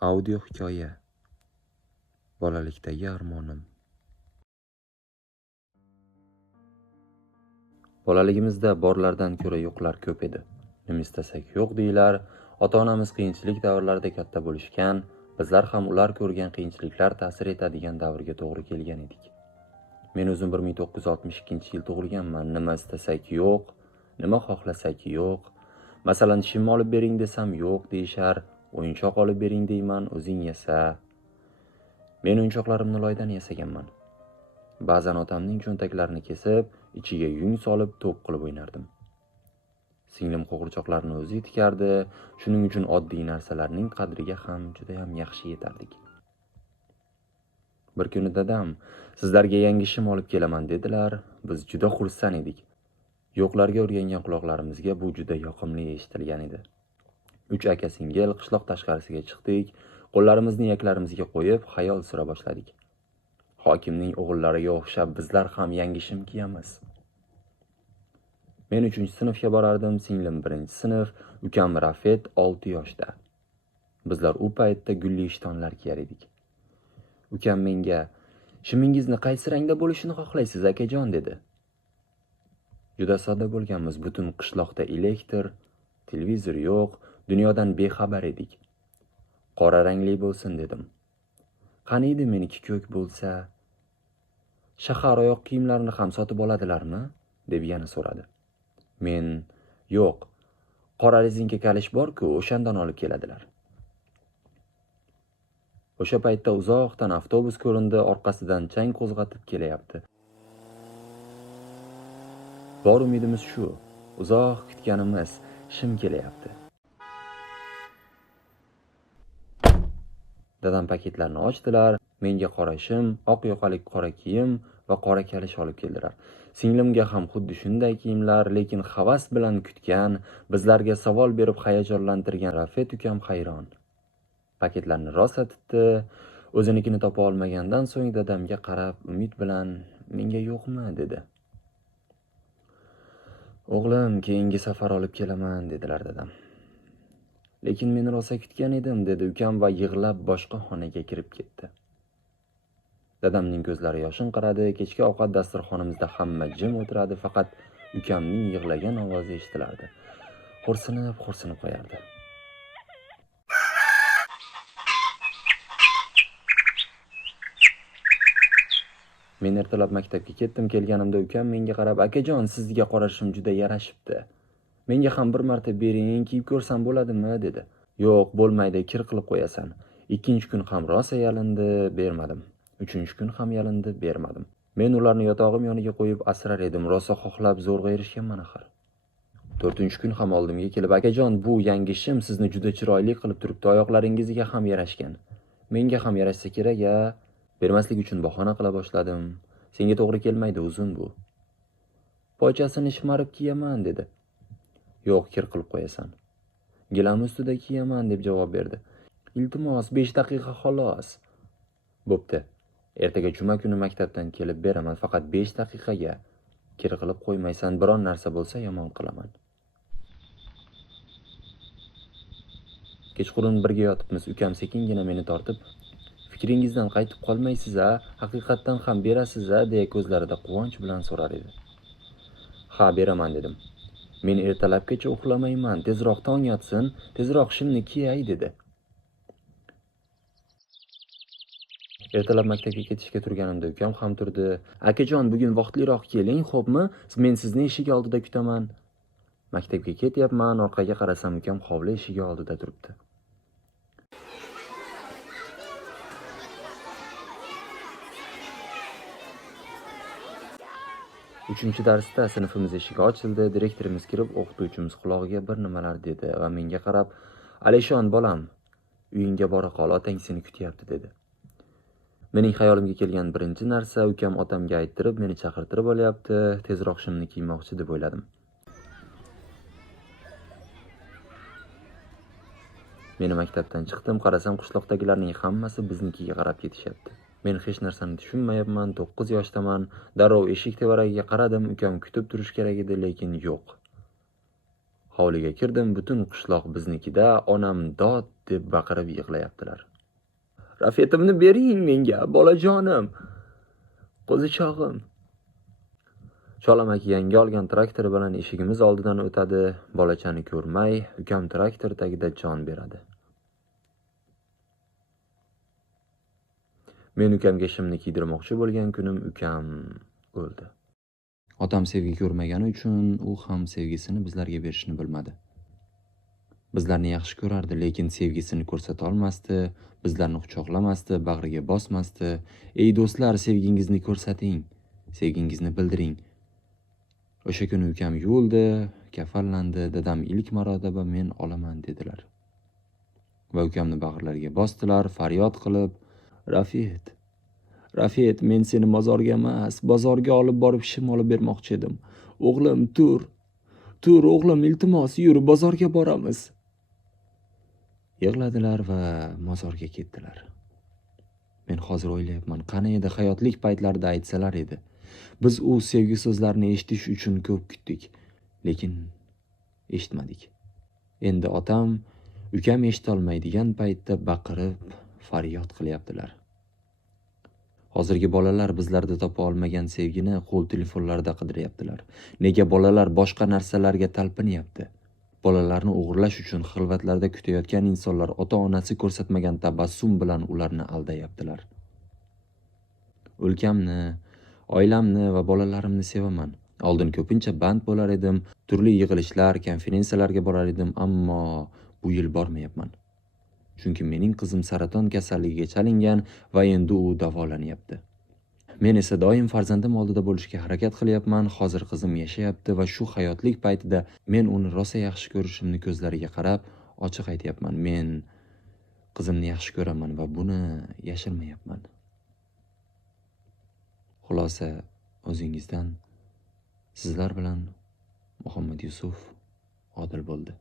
Audio hikoya. Bolalikdagi armonim. Bolaligimizda borlardan ko'ra yo'qlar ko'p edi. Nima istasak yo'q deylar. Ota-onamiz qiyinchilik davrlarida katta bo'lishgan, bizlar ham ular ko'rgan qiyinchiliklar ta'sir etadigan davrga to'g'ri kelgan edik. Men o'zim 1962-yil tug'ilganman. Nima istasak yo'q, nima xohlasak yo'q. Masalan, shim olib bering desam yo'q deyishar. O'yinchoq olib bering deyman, o'zing yasa. Men o'yinchoqlarimni loydan yasaganman. Ba'zan otamning cho'ntaklarini kesib, ichiga yung solib to'p qilib o'ynardim. Singlim qo'g'irchoqlarni o'zi tikardi, shuning uchun oddiy narsalarning qadriga ham juda ham yaxshi yetardik. Bir kuni dadam, sizlarga yangi shim olib kelaman dedilar. Biz juda xursand edik. Yo'qlarga o'rgangan quloqlarimizga bu juda yoqimli eshitilgan edi. 3 aka-singil qishloq tashqarisiga chiqdik, qo'llarimizni yaklarimizga qo'yib xayol sura boshladik. Hokimning o'g'illariga o'xshab bizlar ham yangi shim kiyamiz. Men 3-sinfga borardim, singlim 1-sinf, ukam Rafet 6 yoshda. Bizlar u paytda gulli ishtonlar kiyar edik. Ukam menga, "Shimingizni qaysi rangda bo'lishini xohlaysiz, akajon?" dedi. Juda sodda bo'lganmiz, butun qishloqda elektr, televizor yo'q, dunyodan bexabar edik. Qora rangli bo'lsin dedim. Qani edi meniki ko'k bo'lsa? Shahar oyoq kiyimlarini ham sotib oladilarmi? Deb yana so'radi. Men, yo'q, qora rezinka kalish bor-ku, o'shandan olib keladilar. O'sha paytda uzoqdan avtobus ko'rindi, orqasidan chang qo'zg'atib kelayapti. Bor umidimiz shu, uzoq kutganimiz shim kelayapti. Dadam paketlarni ochdilar, menga qora shim, oq yoqalik qora kiyim va qora kalish olib keldilar. Singlimga ham xuddi shunday kiyimlar, lekin havas bilan kutgan, bizlarga savol berib hayajonlantirgan Rafet ukam hayron. Paketlarni rosa tutdi, o'zinikini topa olmagandan so'ng dadamga qarab umid bilan, "Menga yo'qmi?" dedi. "O'g'lim, keyingi safar olib kelaman", dedilar dadam. "Lekin men rosa kutgan edim", dedi ukam va yig'lab boshqa xonaga kirib ketdi. Dadamning ko'zlari yoshinqiradi, kechki ovqat dasturxonimizda hamma jim o'tiradi, faqat ukamning yig'lagan ovozi eshitilardi. Xo'rsinib qo'yardi. Men ertalab maktabga ketdim, kelganimda ukam menga qarab, "Akajon, sizga qora shim juda yarashibdi. Menga ham bir marta bering, kiyib ko'rsam bo'ladimi?" dedi. "Yo'q, bo'lmaydi, kir qilib qo'yasan." 2-chi kun ham rosa yalindi, bermadim. 3-chi kun ham yalindi, bermadim. Men ularni yotog'im yoniga qo'yib asrar edim, rosa xohlab zo'rg'a erishganman axir. 4-chi kun ham oldimga kelib, "Akajon, bu yangi shim sizni juda chiroyli qilib turibdi, oyoqlaringizga ham yarashgan. Menga ham yarashsa kerak-a?" Bermaslik uchun bahona qila boshladim. "Senga to'g'ri kelmaydi, uzun bu." "Pochasini shimarib kiyaman", dedi. "Yo'q, kir qilib qo'yasan." "Gilam ustida kiyaman", deb javob berdi. "Iltimos, 5 daqiqa xolos." "Bo'pti. Ertaga juma kuni maktabdan kelib beraman, faqat 5 daqiqaga. Kir qilib qo'ymaysan, biron narsa bo'lsa yomon qilaman." Kechqurun birga yotibmiz. Ukam sekingina meni tortib, "Fikringizdan qaytib qolmaysiz-a? Haqiqatdan ham berasiz-a?" deya ko'zlarida quvonch bilan so'rar edi. "Ha, beraman", dedim. "Men ertalabgacha uxlamayman, tezroq tong yotsin, tezroq shimni kiyay", dedi. Ertalab maktabga ketishga turganimda ukam ham turdi. "Akajon, bugun vaqtliroq keling, xo'pmi? Men sizni eshik oldida kutaman." Maktabga ketyapman, orqaga qarasam ukam hovli eshigi oldida turibdi. Uchinchi darsda sinfimiz eshigi ochildi, direktorimiz kirib, o'qituvchimiz quloqiga bir nimalar dedi va menga qarab, "Alishon bolam, uyingga bora qol, otang seni kutyapti", dedi. Mening xayolimga kelgan birinchi narsa, ukam otamga ayttirib, meni chaqirtirib olyapti, tezroq shimni kiymoqchi deb o'yladim. Meni maktabdan chiqdim, qarasam qishloqdagilarning hammasi biznikiga qarab ketishyapti. Men hech narsani tushunmayapman, 9 yoshdaman. Darrov eshik tevaragiga qaradim, ukam kutib turish kerak edi, lekin yo'q. Hovliga kirdim, butun qishloq biznikida, onam dod deb baqirib yig'layaptilar. Rafetimni bering menga, bolajonim, qo'zichog'im. Cholam aka yangi olgan traktor bilan eshigimiz oldidan o'tadi. Bolachani ko'rmay, ukam traktor tagida jon beradi. Men ukamga shimni kiydirmoqchi bo'lgan kunim ukam o'ldi. Otam sevgi ko'rmagani uchun u ham sevgisini bizlarga berishni bilmadi. Bizlarni yaxshi ko'rardi, lekin sevgisini ko'rsata olmasdi, bizlarni quchoqlamasdi, bag'riga bosmasdi. Ey do'stlar, sevgingizni ko'rsating, sevgingizni bildiring. O'sha kuni ukam yuvildi, kafallandi, dadam ilk marotaba men olaman dedilar. Va ukamni bag'rlariga bosdilar, faryod qilib, Rafet, men seni mozorga emas, bozorga olib borib shim olib bermoqchi edim. O'g'lim, tur o'g'lim, iltimos, yur, bozorga boramiz. Yig'ladilar va mozorga ketdilar. Men hozir o'ylayapman, qani edi hayotlik paytlarida aytsalar edi. Biz u sevgi so'zlarini eshitish uchun ko'p kutdik, lekin eshitmadik. Endi otam, ukam eshitolmaydigan paytda baqirib, faryod qilyaptilar. Hozirgi bolalar bizlarda topa olmagan sevgini qo'l telefonlarida qidiryaptilar. Nega bolalar boshqa narsalarga talpinyapti? Bolalarni o'g'irlash uchun xilvatlarda kutayotgan insonlar ota-onasi ko'rsatmagan tabassum bilan ularni aldayaptilar. O'lkamni, oilamni va bolalarimni sevaman. Oldin ko'pincha band bo'lar edim, turli yig'ilishlar, konferensiyalarga borar edim, ammo bu yil bormayapman. Chunki mening qizim saraton kasalligiga chalingan va endi u davolanyapti. Men esa doim farzandim oldida bo'lishga harakat qilyapman. Hozir qizim yashayapti va shu hayotlik paytida men uni rosa yaxshi ko'rishimni ko'zlariga qarab ochiq aytayapman. Men qizimni yaxshi ko'raman va buni yashirmayapman. Xulosa o'zingizdan. Sizlar bilan Muhammad Yusuf Odil bo'ldi.